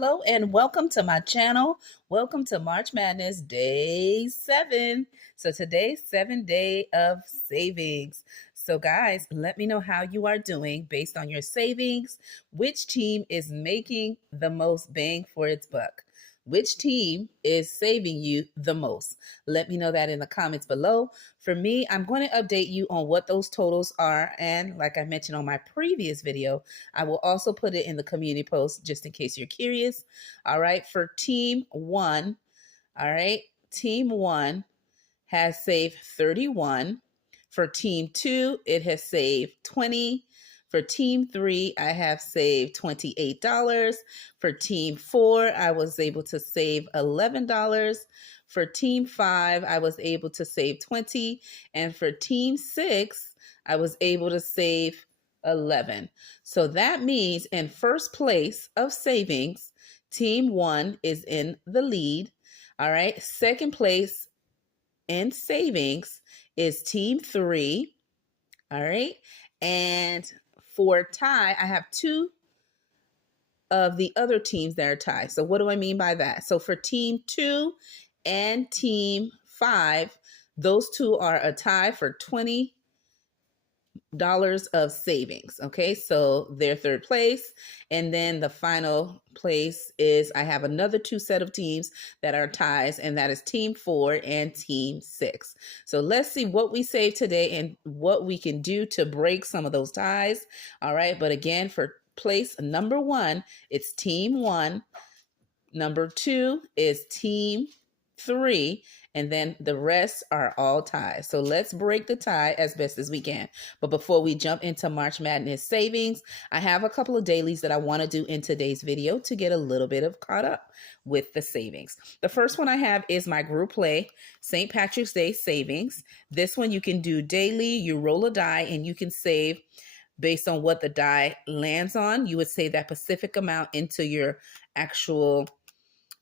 Hello and welcome to my channel. Welcome to March Madness Day 7. So today's 7th day of savings. So guys, let me know how you are doing based on your savings. Which team is making the most bang for its buck? Which team is saving you the most? Let me know that in the comments below. For me, I'm going to update you on what those totals are. And like I mentioned on my previous video, I will also put it in the community post just in case you're curious. All right, for team one, all right, team one has saved 31. For team two, it has saved 20. For team three, I have saved $28. For team four, I was able to save $11. For team five, I was able to save 20. And for team six, I was able to save 11. So that means in first place of savings, team one is in the lead. All right. Second place in savings is team three. All right. And for tie, I have two of the other teams that are tied. So what do I mean by that? So for team two and team five, those two are a tie for $20 of savings. Okay, so they're third place. And then the final place is I have another two set of teams that are ties, and that is team four and team six. So let's see what we save today and what we can do to break some of those ties. All right, but again, for place number one, it's team one. Number two is team three, and then the rest are all ties. So let's break the tie as best as we can. But before we jump into March Madness savings, I have a couple of dailies that I want to do in today's video to get a little bit of caught up with the savings. The first one I have is my group play St. Patrick's Day savings. This one you can do daily. You roll a die and you can save based on what the die lands on. You would save that specific amount into your actual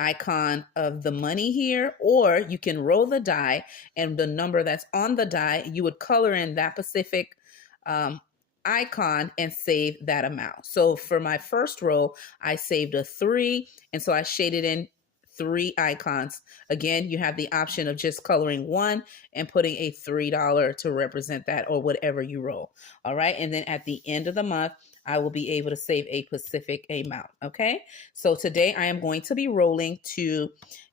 icon of the money here, or you can roll the die and the number that's on the die, you would color in that specific icon and save that amount. So for my first roll, I saved a 3, and so I shaded in 3 icons. Again, you have the option of just coloring one and putting a $3 to represent that, or whatever you roll. All right, and then at the end of the month, I will be able to save a specific amount. Okay, so today I am going to be rolling to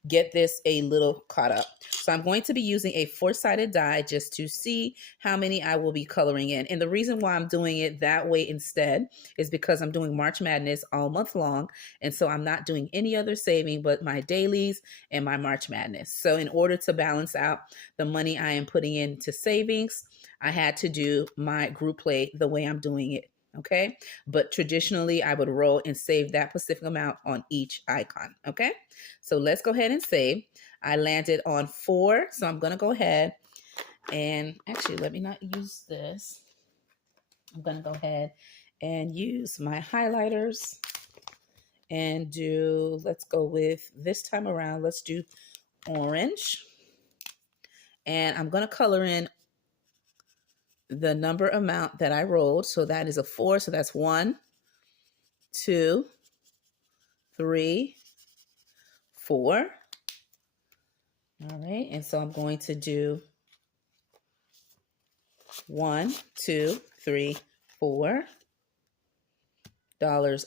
get this a little caught up. So I'm going to be using a 4-sided die just to see how many I will be coloring in. And the reason why I'm doing it that way instead is because I'm doing March Madness all month long. And so I'm not doing any other saving but my dailies and my March Madness. So in order to balance out the money I am putting into savings, I had to do my group play the way I'm doing it. Okay, but traditionally I would roll and save that specific amount on each icon. Okay, so let's go ahead and save. I landed on 4, so I'm going to go ahead and actually let me not use this. I'm going to go ahead and use my highlighters and do, let's go with this time around, let's do orange. And I'm going to color in the number amount that I rolled. So that is a 4. So that's 1, 2, 3, 4. All right. And so I'm going to do 1, 2, 3, $4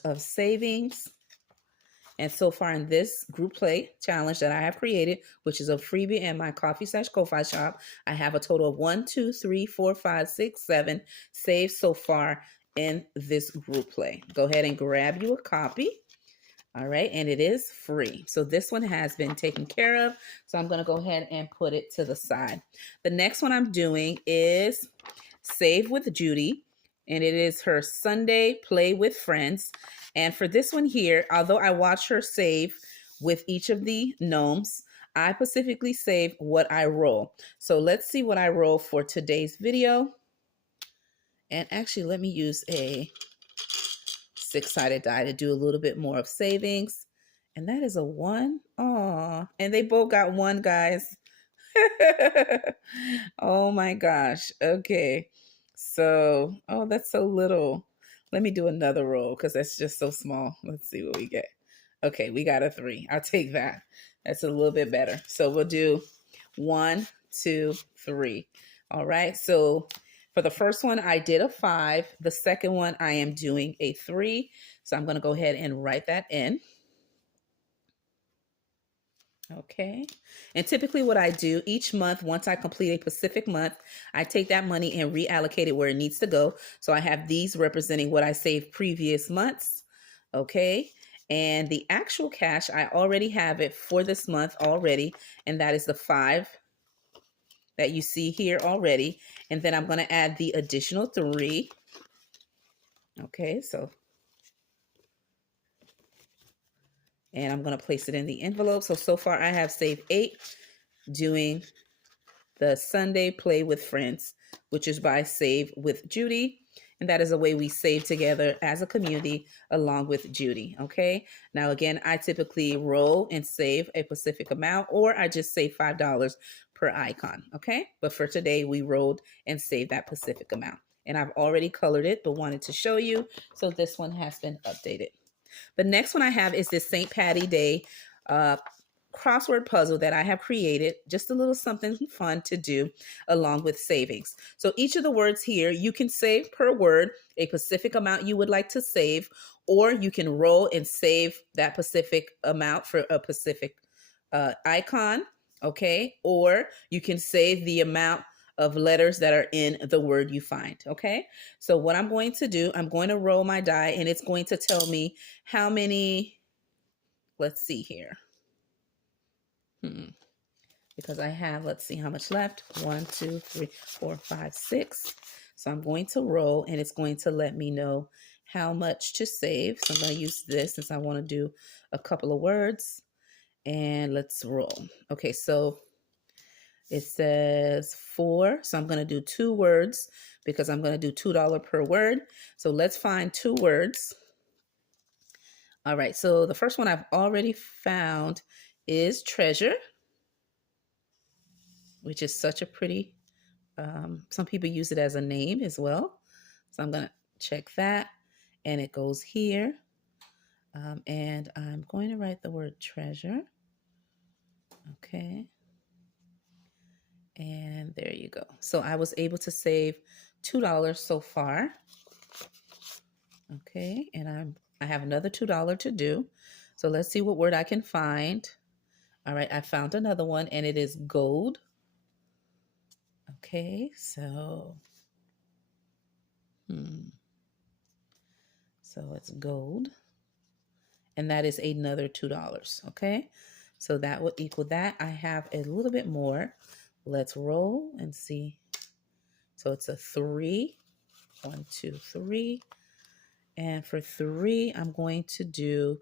of savings. And so far in this group play challenge that I have created, which is a freebie in my coffee/Ko-Fi shop, I have a total of 1, 2, 3, 4, 5, 6, 7 saved so far in this group play. Go ahead and grab you a copy. All right, and it is free. So this one has been taken care of. So I'm going to go ahead and put it to the side. The next one I'm doing is Save with Judy, and it is her Sunday Play with Friends. And for this one here, although I watch her save with each of the gnomes, I specifically save what I roll. So let's see what I roll for today's video. And actually, let me use a 6-sided die to do a little bit more of savings. And that is a 1. Aw, and they both got 1, guys. Oh my gosh. Okay. So, oh, that's so little. Let me do another roll because that's just so small. Let's see what we get. Okay, we got a 3. I'll take that. That's a little bit better. So we'll do 1, 2, 3. All right. So for the first one, I did a 5. The second one, I am doing a 3. So I'm going to go ahead and write that in. Okay. And typically what I do each month, once I complete a specific month, I take that money and reallocate it where it needs to go. So I have these representing what I saved previous months. Okay. And the actual cash, I already have it for this month already. And that is the 5 that you see here already. And then I'm going to add the additional 3. Okay. And I'm going to place it in the envelope. So far I have saved 8 doing the Sunday Play with Friends, which is by Save with Judy. And that is a way we save together as a community along with Judy. Okay. Now, again, I typically roll and save a specific amount, or I just save $5 per icon. Okay. But for today, we rolled and saved that specific amount. And I've already colored it, but wanted to show you. So this one has been updated. The next one I have is this St. Patty Day crossword puzzle that I have created, just a little something fun to do along with savings. So each of the words here, you can save per word a specific amount you would like to save, or you can roll and save that specific amount for a specific icon, okay? Or you can save the amount of letters that are in the word you find, okay? So what I'm going to do, I'm going to roll my die, and it's going to tell me how many, let's see here. Because I have, let's see how much left. 1, 2, 3, 4, 5, 6. So I'm going to roll, and it's going to let me know how much to save. So I'm going to use this since I want to do a couple of words. And let's roll. Okay, so it says 4. So I'm going to do 2 words because I'm going to do $2 per word. So let's find 2 words. All right, so the first one I've already found is treasure, which is such a pretty, some people use it as a name as well. So I'm going to check that, and it goes here. And I'm going to write the word treasure. Okay. And there you go. So I was able to save $2 so far. Okay. And I have another $2 to do. So let's see what word I can find. All right. I found another one, and it is gold. Okay. So it's gold. And that is another $2. Okay. So that would equal that. I have a little bit more. Let's roll and see. So it's a 3. 1, 2, 3. And for 3, I'm going to do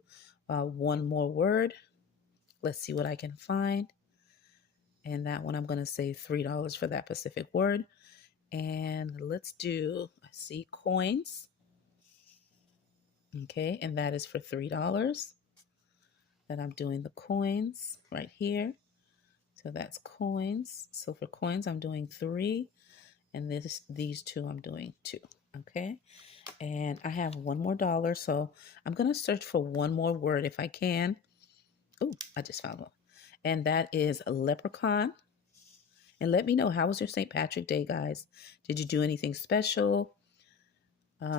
one more word. Let's see what I can find. And that one, I'm going to save $3 for that specific word. And let's do, I see coins. Okay. And that is for $3. That I'm doing the coins right here. So that's coins. So for coins, I'm doing 3. And these 2, I'm doing 2. Okay. And I have one more dollar. So I'm going to search for one more word if I can. Oh, I just found one. And that is a leprechaun. And let me know, how was your St. Patrick Day, guys? Did you do anything special?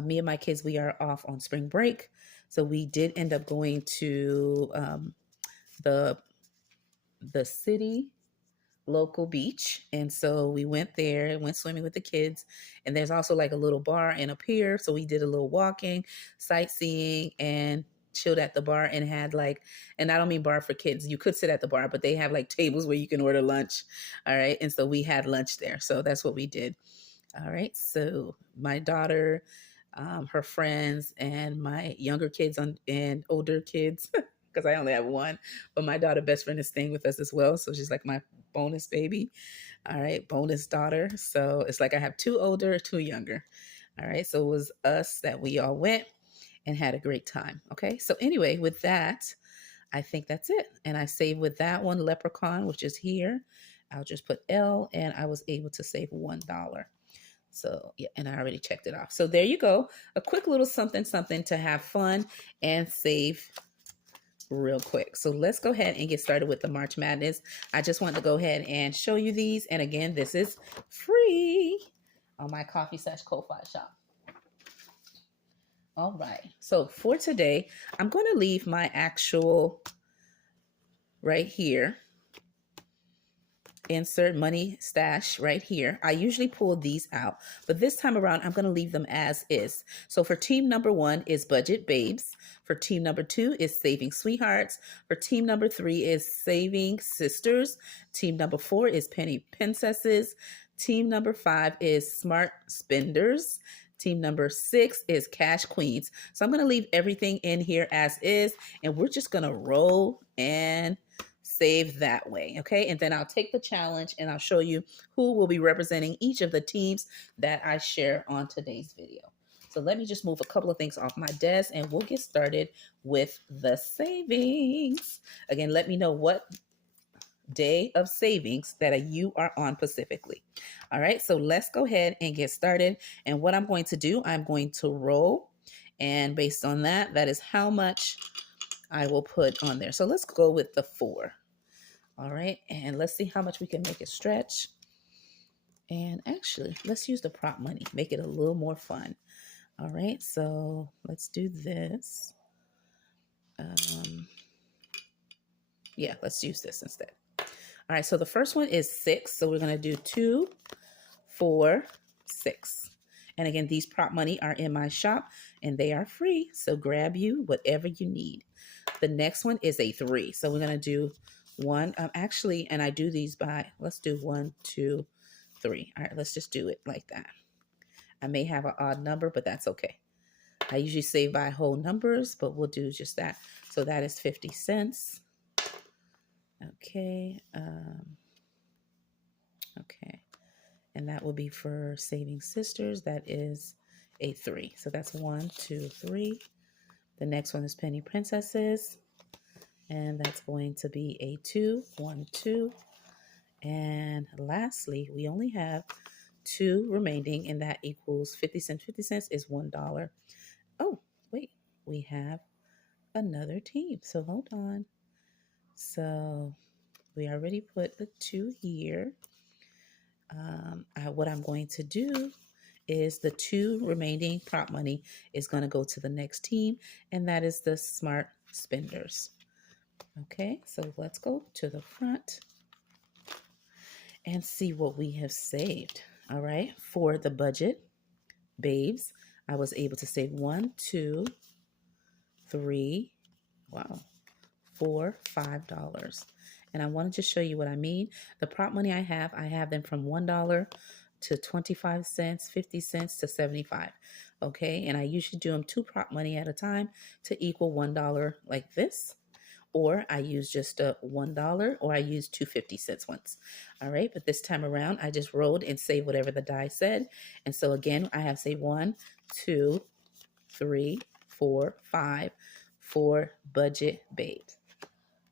Me and my kids, we are off on spring break. So we did end up going to the city local beach. And so we went there, went swimming with the kids. And there's also like a little bar and a pier. So we did a little walking, sightseeing, and chilled at the bar, and had like, and I don't mean bar for kids. You could sit at the bar, but they have like tables where you can order lunch. All right. And so we had lunch there. So that's what we did. All right. So my daughter, her friends, and my younger kids and older kids, because I only have one, but my daughter best friend is staying with us as well. So she's like my bonus baby. All right. Bonus daughter. So it's like I have 2 older, 2 younger. All right. So it was us that we all went and had a great time. Okay. So anyway, with that, I think that's it. And I saved with that one, leprechaun, which is here. I'll just put L, and I was able to save $1. So yeah, and I already checked it off. So there you go. A quick little something to have fun and save real quick. So let's go ahead and get started with the March Madness. I just want to go ahead and show you these. And again, this is free on my Ko-Fi shop. All right. So for today, I'm going to leave my actual right here. Insert money stash right here. I usually pull these out, but this time around, I'm going to leave them as is. So for team number 1 is Budget Babes. For team number 2 is Saving Sweethearts. For team number 3 is Saving Sisters. Team number 4 is Penny Princesses. Team number 5 is Smart Spenders. Team number 6 is Cash Queens. So I'm going to leave everything in here as is, and we're just going to roll and save that way. Okay. And then I'll take the challenge and I'll show you who will be representing each of the teams that I share on today's video. So let me just move a couple of things off my desk and we'll get started with the savings. Again, let me know what day of savings that you are on specifically. All right. So let's go ahead and get started. And what I'm going to do, I'm going to roll. And based on that, that is how much I will put on there. So let's go with the 4. All right, and let's see how much we can make it stretch. And actually, let's use the prop money, make it a little more fun. All right, so let's do this. Yeah, let's use this instead. All right, so the first one is 6. So we're going to do 2, 4, 6. And again, these prop money are in my shop and they are free. So grab you whatever you need. The next one is a 3. So we're going to do 1, actually, and I do these by, let's do 1, 2, 3. All right, let's just do it like that. I may have an odd number, but that's okay. I usually save by whole numbers, but we'll do just that. So that is 50 cents. Okay. Okay. And that will be for Saving Sisters. That is a 3. So that's 1, 2, 3. The next one is Penny Princesses. And that's going to be a 2, 1, 2. And lastly, we only have 2 remaining, and that equals 50 cents. 50 cents is $1. Oh, wait, we have another team. So hold on. So we already put the 2 here. What I'm going to do is the 2 remaining prop money is going to go to the next team, and that is the Smart Spenders. Okay, so let's go to the front and see what we have saved. All right, for the Budget Babes, I was able to save 1, 2, 3, wow, $4, $5. And I wanted to show you what I mean. The prop money I have them from $1 to 25 cents, 50 cents to 75. Okay, and I usually do them 2 prop money at a time to equal $1 like this. Or I use just a $1, or I use 2 50-cent ones. All right, but this time around, I just rolled and saved whatever the die said. And so again, I have saved 1, 2, 3, 4, 5 for Budget Babes.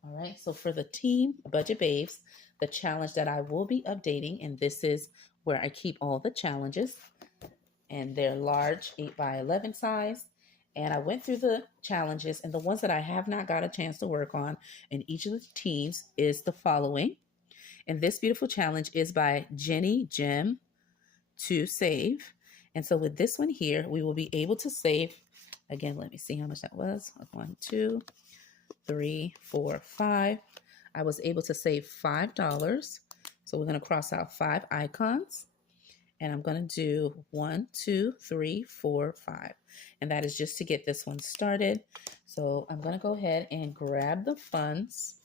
All right, so for the team Budget Babes, the challenge that I will be updating, and this is where I keep all the challenges, and they're large 8x11 size. And I went through the challenges, and the ones that I have not got a chance to work on in each of the teams is the following. And this beautiful challenge is by Jenny Jim to save. And so with this one here, we will be able to save, again, let me see how much that was. 1, 2, 3, 4, 5. I was able to save $5. So we're going to cross out 5 icons. And I'm going to do 1, 2, 3, 4, 5. And that is just to get this one started. So I'm going to go ahead and grab the funds.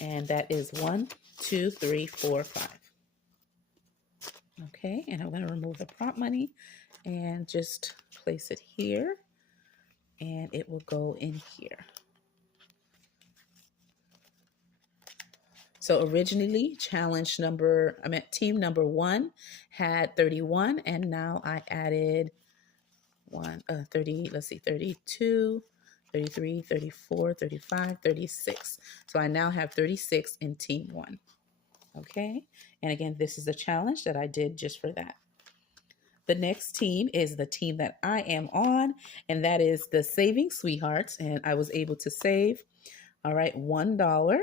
And that is 1, 2, 3, 4, 5. Okay, and I'm going to remove the prop money and just place it here. And it will go in here. So originally, team number 1 had 31, and now I added 32, 33, 34, 35, 36. So I now have 36 in team 1. Okay, and again, this is a challenge that I did just for that. The next team is the team that I am on, and that is the Saving Sweethearts. And I was able to save, all right, $1.